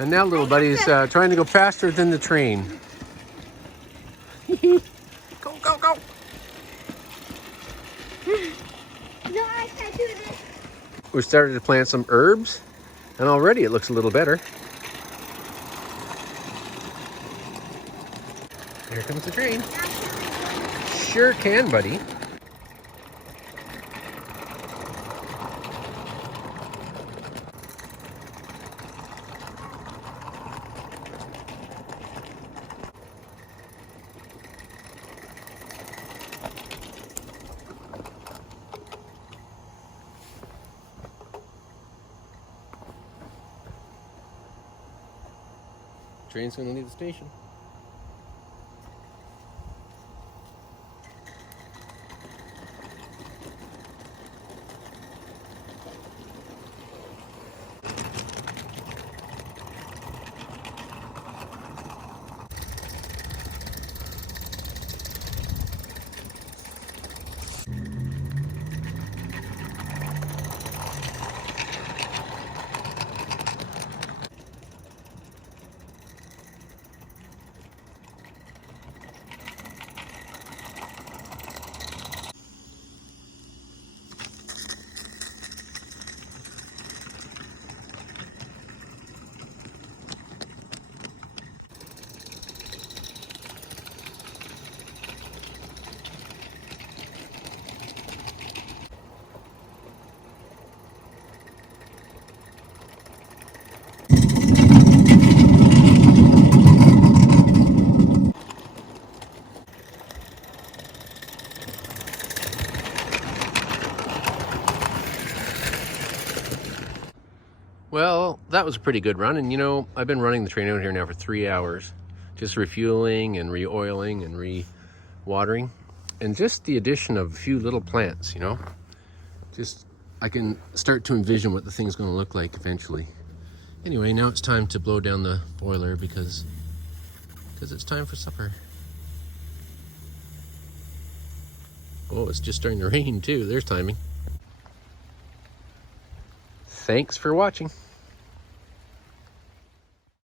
And now little buddy's trying to go faster than the train. Go, go, go. No, I can't do this. We started to plant some herbs, and already it looks a little better. Here comes the train. Sure can, buddy. Train's gonna leave the station. Well, that was a pretty good run, and you know, I've been running the train out here now for 3 hours, just refueling and re-oiling and re-watering, and just the addition of a few little plants, you know, just I can start to envision what the thing's going to look like eventually. Anyway, now it's time to blow down the boiler because it's time for supper. Oh, it's just starting to rain too. There's timing. Thanks for watching.